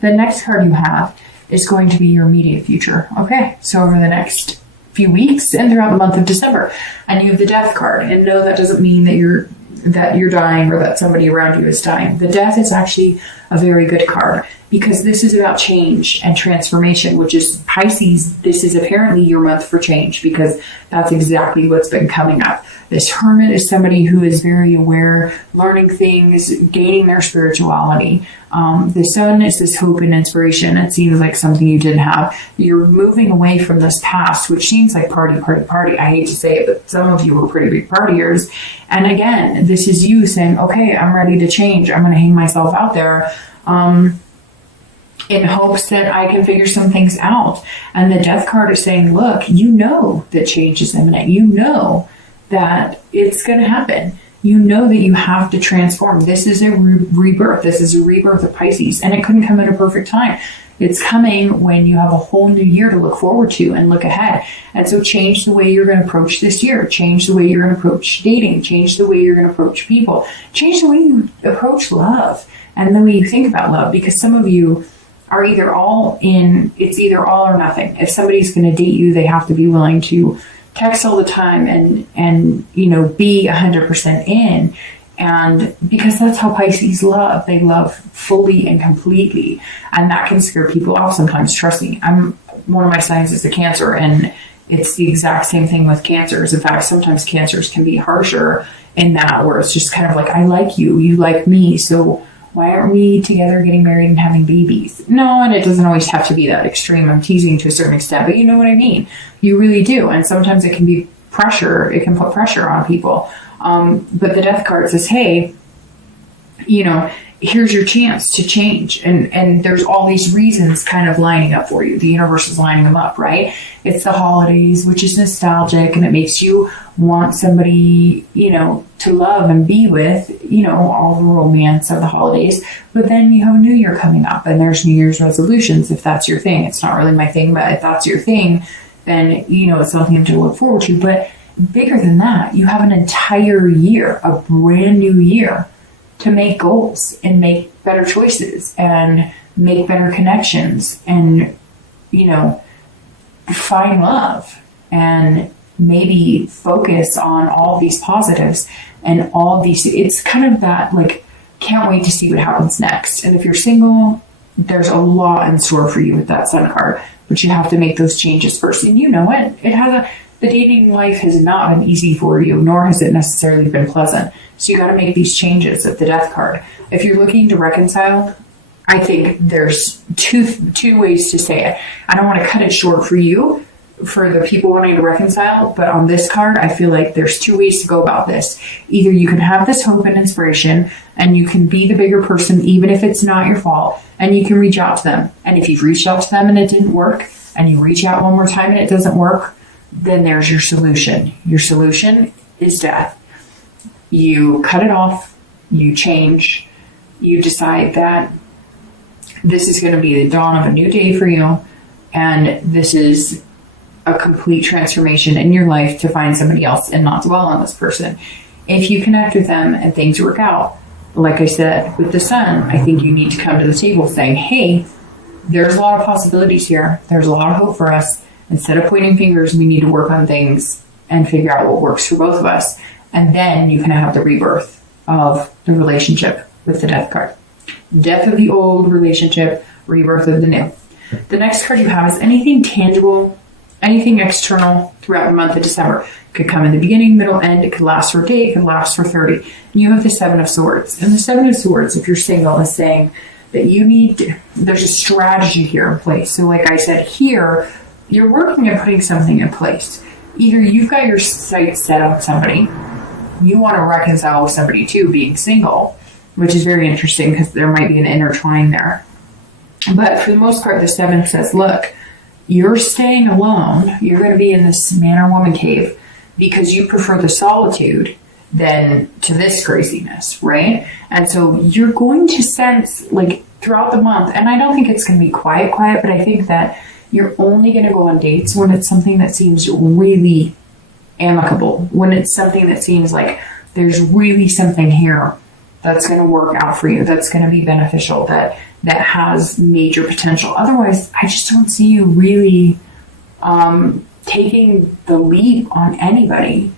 The next card you have is going to be your immediate future. Okay, so over the next few weeks and throughout the month of December, and you have the Death card. And no, that doesn't mean that you're dying or that somebody around you is dying. The Death is actually a very good card because this is about change and transformation, which is Pisces. This is apparently your month for change because that's exactly what's been coming up. This Hermit is somebody who is very aware, learning things, gaining their spirituality. The Sun is this hope and inspiration. It seems like something you didn't have. You're moving away from this past, which seems like party. I hate to say it, but some of you were pretty big partiers. And again, this is you saying, okay, I'm ready to change. I'm going to hang myself out there in hopes that I can figure some things out. And the Death card is saying, look, you know that change is imminent. You know that it's going to happen. You know that you have to transform. This is a rebirth. This is a rebirth of Pisces. And it couldn't come at a perfect time. It's coming when you have a whole new year to look forward to and look ahead. And so change the way you're going to approach this year. Change the way you're going to approach dating. Change the way you're going to approach people. Change the way you approach love and the way you think about love. Because some of you are either all in, it's either all or nothing. If somebody's going to date you, they have to be willing to text all the time and you know, be 100% in. And because that's how Pisces love. They love fully and completely. And that can scare people off sometimes. Trust me, one of my signs is a Cancer, and it's the exact same thing with Cancers. In fact, sometimes Cancers can be harsher in that, where it's just kind of like, I like you, you like me, so why aren't we together getting married and having babies? No, and it doesn't always have to be that extreme. I'm teasing to a certain extent, but you know what I mean. You really do. And sometimes it can be pressure. It can put pressure on people. But the Death card says, hey, you know, here's your chance to change. And there's all these reasons kind of lining up for you. The universe is lining them up, right? It's the holidays, which is nostalgic, and it makes you want somebody, you know, to love and be with, you know, all the romance of the holidays. But then you have a new year coming up, and there's New Year's resolutions, if that's your thing. It's not really my thing, but if that's your thing, then, you know, it's something to look forward to. But bigger than that, you have an entire year, a brand new year, to make goals and make better choices and make better connections and, you know, find love and maybe focus on all these positives and all these. It's kind of that, like, can't wait to see what happens next. And if you're single, there's a lot in store for you with that Sun card, but you have to make those changes first. And you know it. The dating life has not been easy for you, nor has it necessarily been pleasant. So you got to make these changes at the Death card. If you're looking to reconcile, I think there's two ways to say it. I don't want to cut it short for you, for the people wanting to reconcile, but on this card, I feel like there's two ways to go about this. Either you can have this hope and inspiration, and you can be the bigger person, even if it's not your fault, and you can reach out to them. And if you've reached out to them and it didn't work, and you reach out one more time and it doesn't work, then there's your solution. Your solution is death. You cut it off, you change, you decide that this is going to be the dawn of a new day for you, and this is a complete transformation in your life to find somebody else and not dwell on this person. If you connect with them and things work out, like I said, with the Sun, I think you need to come to the table saying, hey, there's a lot of possibilities here. There's a lot of hope for us. Instead of pointing fingers, we need to work on things and figure out what works for both of us. And then you can have the rebirth of the relationship with the Death card. Death of the old relationship, rebirth of the new. The next card you have is anything tangible, anything external throughout the month of December. It could come in the beginning, middle, end. It could last for a day. It could last for 30. And you have the Seven of Swords. And the Seven of Swords, if you're single, is saying that there's a strategy here in place. So like I said, here, you're working at putting something in place. Either you've got your sights set on somebody, you want to reconcile with somebody too, being single, which is very interesting because there might be an intertwine there. But for the most part, the Seven says, look, you're staying alone. You're going to be in this man or woman cave because you prefer the solitude than to this craziness, right? And so you're going to sense, like, throughout the month, and I don't think it's going to be quiet, but I think that you're only going to go on dates when it's something that seems really amicable, when it's something that seems like there's really something here that's going to work out for you, that's going to be beneficial, that has major potential. Otherwise, I just don't see you really taking the leap on anybody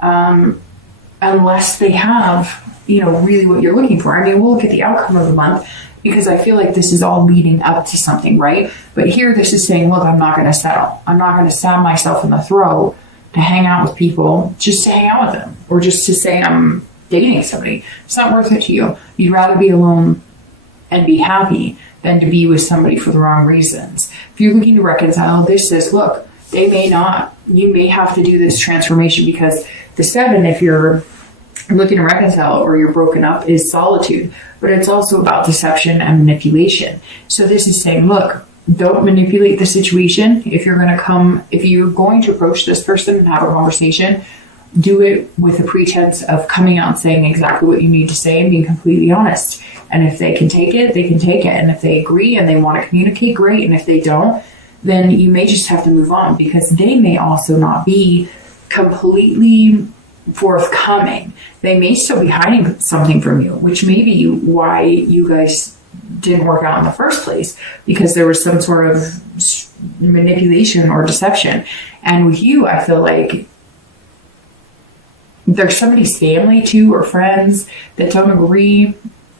unless they have, really what you're looking for. I mean, we'll look at the outcome of the month because I feel like this is all leading up to something, right? But here this is saying, look, I'm not going to settle. I'm not going to stab myself in the throat to hang out with people just to hang out with them or just to say I'm dating somebody. It's not worth it to you. You'd rather be alone and be happy than to be with somebody for the wrong reasons. If you're looking to reconcile, this says, look, they may not. You may have to do this transformation because the 7, if you're looking to reconcile or you're broken up, is solitude. But it's also about deception and manipulation. So this is saying, look, don't manipulate the situation. If you're going to approach this person and have a conversation, do it with the pretense of coming out and saying exactly what you need to say and being completely honest. And if they can take it, they can take it. And if they agree and they want to communicate, great. And if they don't, then you may just have to move on because they may also not be completely forthcoming. They may still be hiding something from you, which may be why you guys didn't work out in the first place, because there was some sort of manipulation or deception. And with you, I feel like there's somebody's family too or friends that don't agree.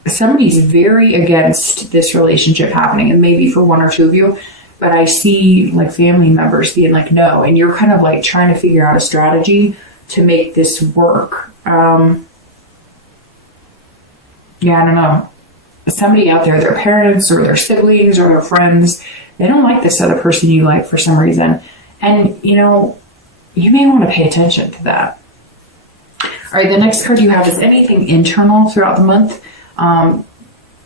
Somebody's very against this relationship happening, and maybe for 1 or 2 of you, but I see like family members being like, no, and you're kind of like trying to figure out a strategy to make this work. I don't know. Somebody out there, their parents or their siblings or their friends, they don't like this other person you like for some reason. And, you may want to pay attention to that. All right, the next card you have is anything internal throughout the month.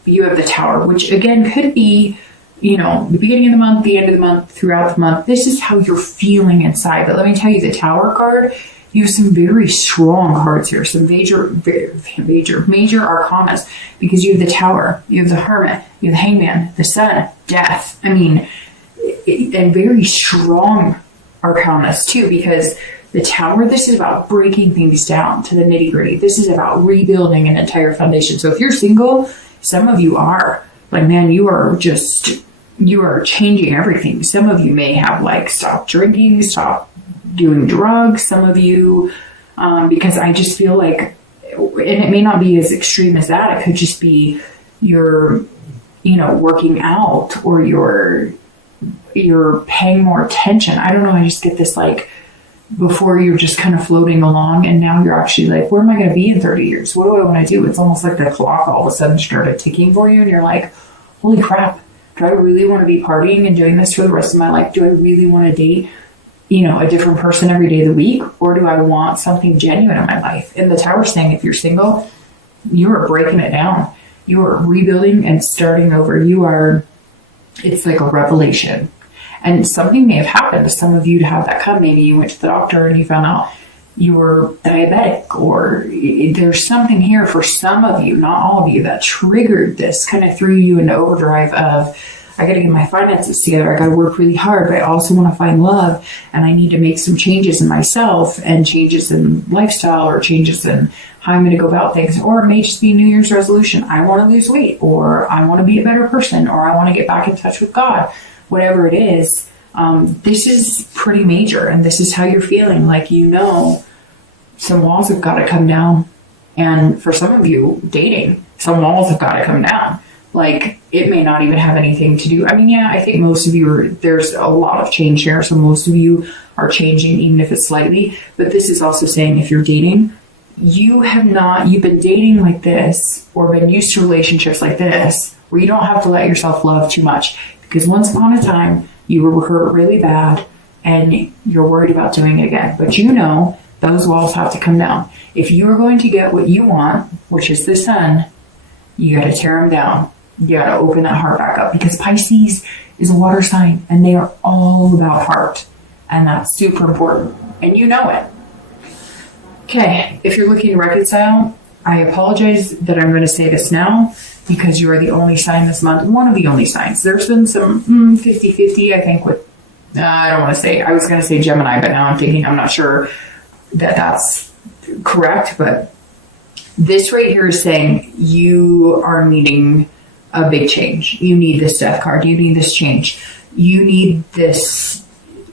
You have the Tower, which again could be, the beginning of the month, the end of the month, throughout the month. This is how you're feeling inside. But let me tell you, the Tower card, you have some very strong cards here, some major arcanas, because you have the Tower, you have the Hermit, you have the Hangman, the Sun, Death. I mean, and very strong arcanas too, because the Tower, this is about breaking things down to the nitty gritty. This is about rebuilding an entire foundation. So if you're single, some of you are like, man, you are changing everything. Some of you may have like stopped drinking, stopped doing drugs. Some of you, because I just feel like, and it may not be as extreme as that. It could just be you're, working out, or you're paying more attention. I don't know. I just get this like, before you're just kind of floating along, and now you're actually like, where am I going to be in 30 years? What do I want to do? It's almost like the clock all of a sudden started ticking for you, and you're like, holy crap, do I really want to be partying and doing this for the rest of my life? Do I really want to date, a different person every day of the week? Or do I want something genuine in my life? And the Tower's saying, if you're single, you are breaking it down. You are rebuilding and starting over. It's like a revelation. And something may have happened to some of you to have that come. Maybe you went to the doctor and you found out you were diabetic, or there's something here for some of you, not all of you, that triggered this, kind of threw you into overdrive of, I got to get my finances together. I got to work really hard, but I also want to find love, and I need to make some changes in myself and changes in lifestyle, or changes in how I'm going to go about things. Or it may just be a New Year's resolution. I want to lose weight, or I want to be a better person, or I want to get back in touch with God. Whatever it is, this is pretty major, and this is how you're feeling. Like, some walls have got to come down. And for some of you, dating, some walls have got to come down. Like, it may not even have anything to do. I mean, yeah, I think most of you there's a lot of change here. So most of you are changing, even if it's slightly. But this is also saying, if you're dating, you've been dating like this, or been used to relationships like this, where you don't have to let yourself love too much. Because once upon a time, you were hurt really bad, and you're worried about doing it again. But those walls have to come down. If you are going to get what you want, which is the Sun, you got to tear them down. You got to open that heart back up, because Pisces is a water sign, and they are all about heart. And that's super important. And you know it. Okay, if you're looking to reconcile, I apologize that I'm going to say this now, because you are the only sign this month, one of the only signs. There's been some 50-50, I think, with, I was going to say Gemini, but now I'm not sure that that's correct, but This right here is saying you are needing a big change. You need this death card. You need this change. You need this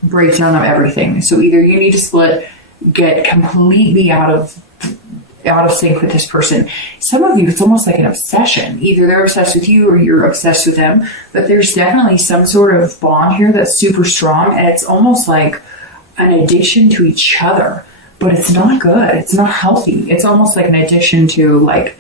breakdown of everything. So either you need to split, get completely out of sync with this person. Some of you, it's almost like an obsession. Either they're obsessed with you or you're obsessed with them. But there's definitely some sort of bond here that's super strong, and it's almost like an addiction to each other. But it's not good. It's not healthy. It's almost like an addiction to like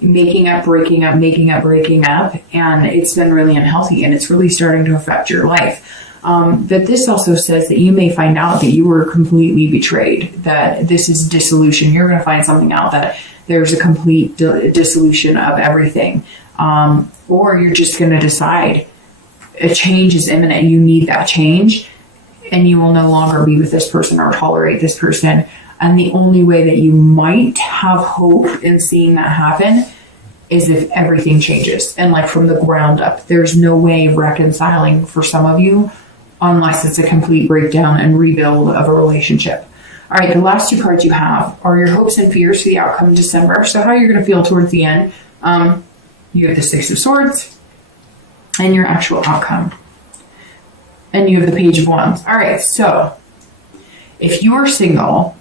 making up, breaking up, making up, breaking up. And it's been really unhealthy, and it's really starting to affect your life. But this also says that you may find out that you were completely betrayed, that this is dissolution. You're going to find something out that there's a complete dissolution of everything. Or you're just going to decide a change is imminent. You need that change, and you will no longer be with this person or tolerate this person. And the only way that you might have hope in seeing that happen is if everything changes, and like from the ground up. There's no way of reconciling for some of you unless it's a complete breakdown and rebuild of a relationship. All right, the last two cards you have are your hopes and fears for the outcome in December. So how you're going to feel towards the end. You have the Six of Swords and your actual outcome. And you have the Page of Wands. All right, so if you're single,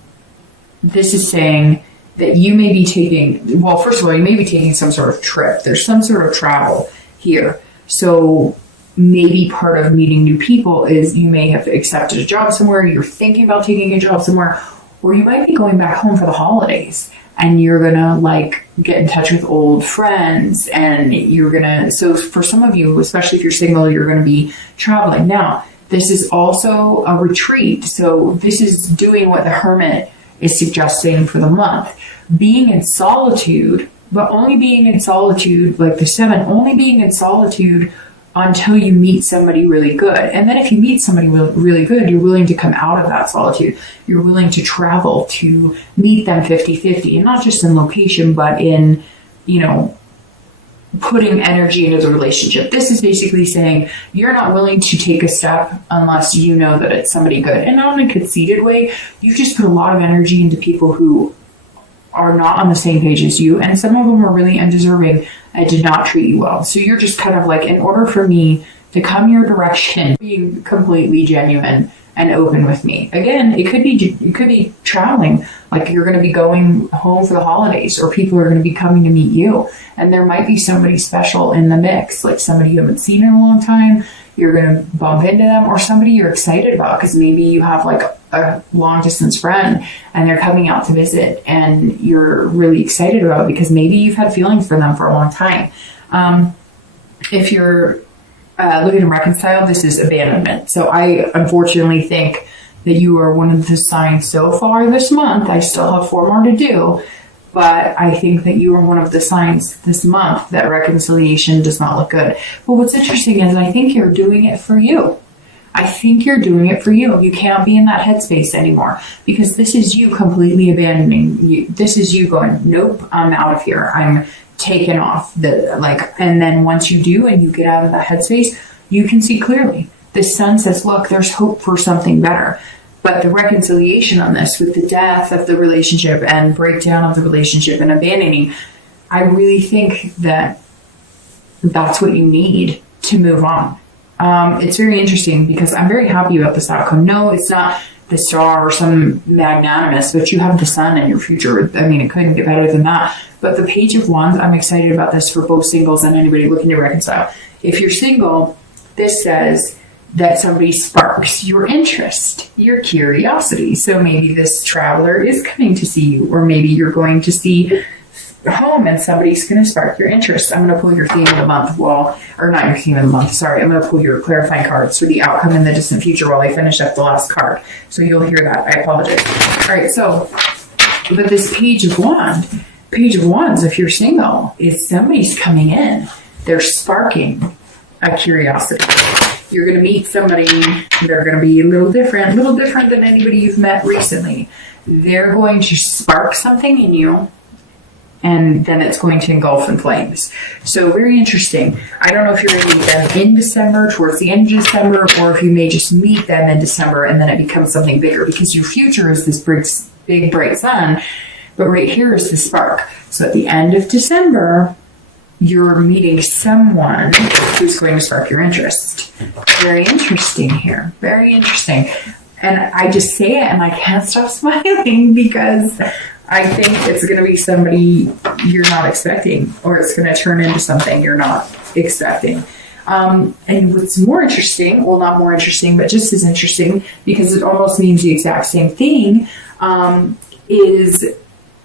this is saying that you may be taking, well, first of all, you may be taking some sort of trip. There's some sort of travel here. So maybe part of meeting new people is you may have accepted a job somewhere, you're thinking about taking a job somewhere, or you might be going back home for the holidays, and you're gonna like get in touch with old friends, and you're gonna, so for some of you, especially if you're single, you're gonna be traveling. Now, this is also a retreat. So this is doing what the Hermit is suggesting for the month. Being in solitude, but only being in solitude, like the 7, only being in solitude until you meet somebody really good. And then if you meet somebody really good, you're willing to come out of that solitude. You're willing to travel to meet them 50-50, and not just in location, but in, you know, putting energy into the relationship. This is basically saying you're not willing to take a step unless you know that it's somebody good. And not in a conceited way. You just put a lot of energy into people who are not on the same page as you, and some of them are really undeserving and did not treat you well. So you're just kind of like, in order for me to come your direction, being completely genuine and open with me. Again, it could be traveling, like you're going to be going home for the holidays, or people are going to be coming to meet you, and there might be somebody special in the mix, like somebody you haven't seen in a long time. You're going to bump into them, or somebody you're excited about because maybe you have like a long distance friend and they're coming out to visit, and you're really excited about it because maybe you've had feelings for them for a long time. If you're looking to reconcile, this is abandonment. So I unfortunately think that you are one of the signs so far this month. I still have 4 more to do, but I think that you are one of the signs this month that reconciliation does not look good. But what's interesting is I think you're doing it for you. I think you're doing it for you. You can't be in that headspace anymore because this is you completely abandoning you. This is you going, nope, I'm out of here. I'm taken off. And then once you do and you get out of that headspace, you can see clearly. The sun says, look, there's hope for something better. But the reconciliation on this, with the death of the relationship and breakdown of the relationship and abandoning, I really think that that's what you need to move on. It's very interesting because I'm very happy about this outcome. No, it's not the star or some magnanimous, but you have the sun in your future. I mean, it couldn't get better than that. But the Page of Wands, I'm excited about this for both singles and anybody looking to reconcile. If you're single, this says that somebody sparks your interest, your curiosity. So maybe this traveler is coming to see you, or maybe you're going to see home and somebody's going to spark your interest. I'm going to pull your theme of the month, or not your theme of the month, sorry. I'm going to pull your clarifying cards for the outcome in the distant future while I finish up the last card. So you'll hear that. I apologize. All right, so, but this Page of Wands, if you're single, is somebody's coming in. They're sparking a curiosity. You're going to meet somebody, they're going to be a little different than anybody you've met recently. They're going to spark something in you, and then it's going to engulf in flames. So very interesting. I don't know if you're going to meet them in December, towards the end of December, or if you may just meet them in December and then it becomes something bigger, because your future is this big bright sun, But right here is the spark. So at the end of December, you're meeting someone who's going to spark your interest. Very interesting here. Very interesting. And I just say it and I can't stop smiling because I think it's going to be somebody you're not expecting, or it's going to turn into something you're not expecting. And what's more interesting, well, not more interesting, but just as interesting, because it almost means the exact same thing, is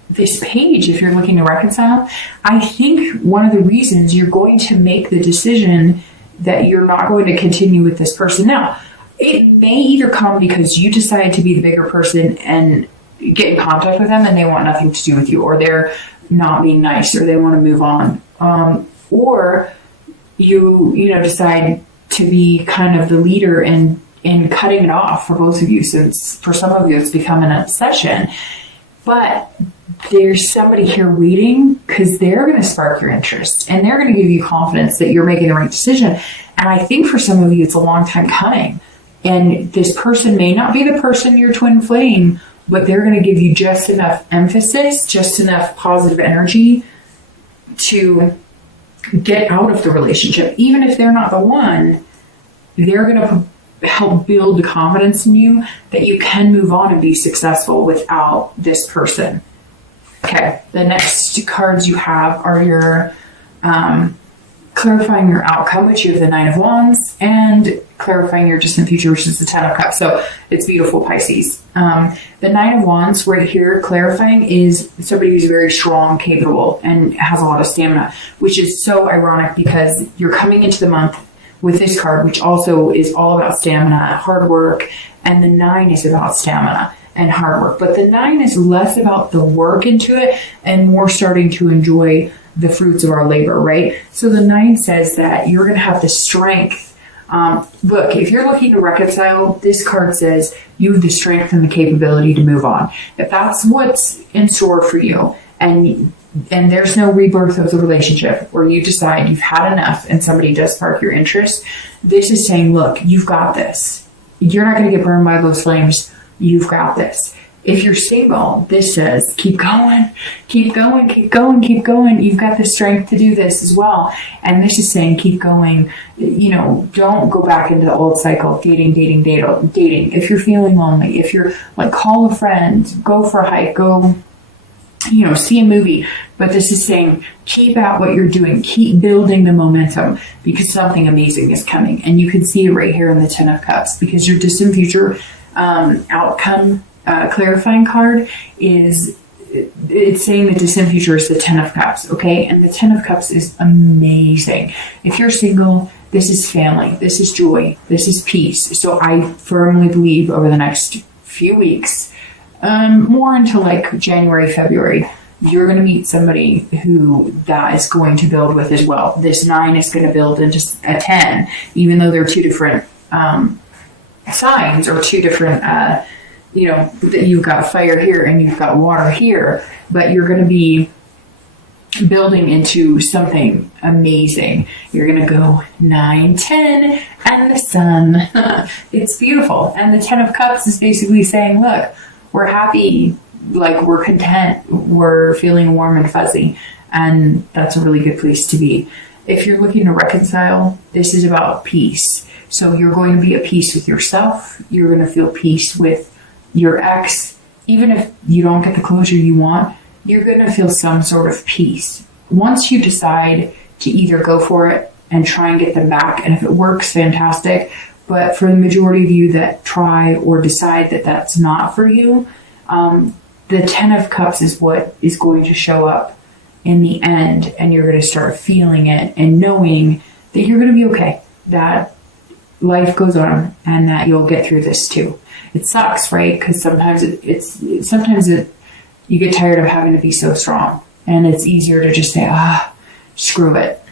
this page. If you're looking to reconcile, I think one of the reasons you're going to make the decision that you're not going to continue with this person. Now, it may either come because you decide to be the bigger person and get in contact with them and they want nothing to do with you, or they're not being nice, or they want to move on, or you decide to be kind of the leader in cutting it off for both of you, since for some of you it's become an obsession. But there's somebody here waiting because they're going to spark your interest and they're going to give you confidence that you're making the right decision. And I think for some of you it's a long time coming, and this person may not be the person you're twin flame, but they're going to give you just enough emphasis, just enough positive energy to get out of the relationship. Even if they're not the one, they're going to help build the confidence in you that you can move on and be successful without this person. Okay, the next cards you have are your clarifying your outcome, which you have the Nine of Wands, and clarifying your distant future, which is the Ten of Cups. So it's beautiful, Pisces. The Nine of Wands right here, clarifying, is somebody who's very strong, capable, and has a lot of stamina, which is so ironic because you're coming into the month with this card, which also is all about stamina, hard work, and the 9 is about stamina and hard work. But the 9 is less about the work into it and more starting to enjoy the fruits of our labor, right? So the 9 says that you're going to have the strength. Look, if you're looking to reconcile, this card says you have the strength and the capability to move on. If that's what's in store for you, and there's no rebirth of the relationship, or you decide you've had enough and somebody does spark your interest, this is saying, look, you've got this. You're not going to get burned by those flames. You've got this. If you're single, this says, keep going, keep going, keep going, keep going. You've got the strength to do this as well. And this is saying, keep going. Don't go back into the old cycle, dating. If you're feeling lonely, if you're like, call a friend, go for a hike, go, see a movie. But this is saying, keep at what you're doing, keep building the momentum, because something amazing is coming. And you can see it right here in the Ten of Cups, because your distant future outcome clarifying card it's saying the distant future is the Ten of Cups, okay? And the Ten of Cups is amazing. If you're single, this is family, this is joy, this is peace. So I firmly believe over the next few weeks, more into like January, February, you're going to meet somebody who that is going to build with as well. This 9 is going to build into a 10, even though they're two different signs, or two different, that you've got fire here and you've got water here, but you're going to be building into something amazing. You're going to go 9, 10, and the sun. It's beautiful. And the Ten of Cups is basically saying, look, we're happy, like we're content, we're feeling warm and fuzzy, and that's a really good place to be. If you're looking to reconcile, this is about peace. So you're going to be at peace with yourself. You're going to feel peace with your ex. Even if you don't get the closure you want, you're going to feel some sort of peace. Once you decide to either go for it and try and get them back, and if it works, fantastic. But for the majority of you that try or decide that that's not for you, the Ten of Cups is what is going to show up in the end, and you're going to start feeling it and knowing that you're going to be okay, that life goes on, and that you'll get through this too. It sucks, right? Because sometimes you get tired of having to be so strong, and it's easier to just say, screw it.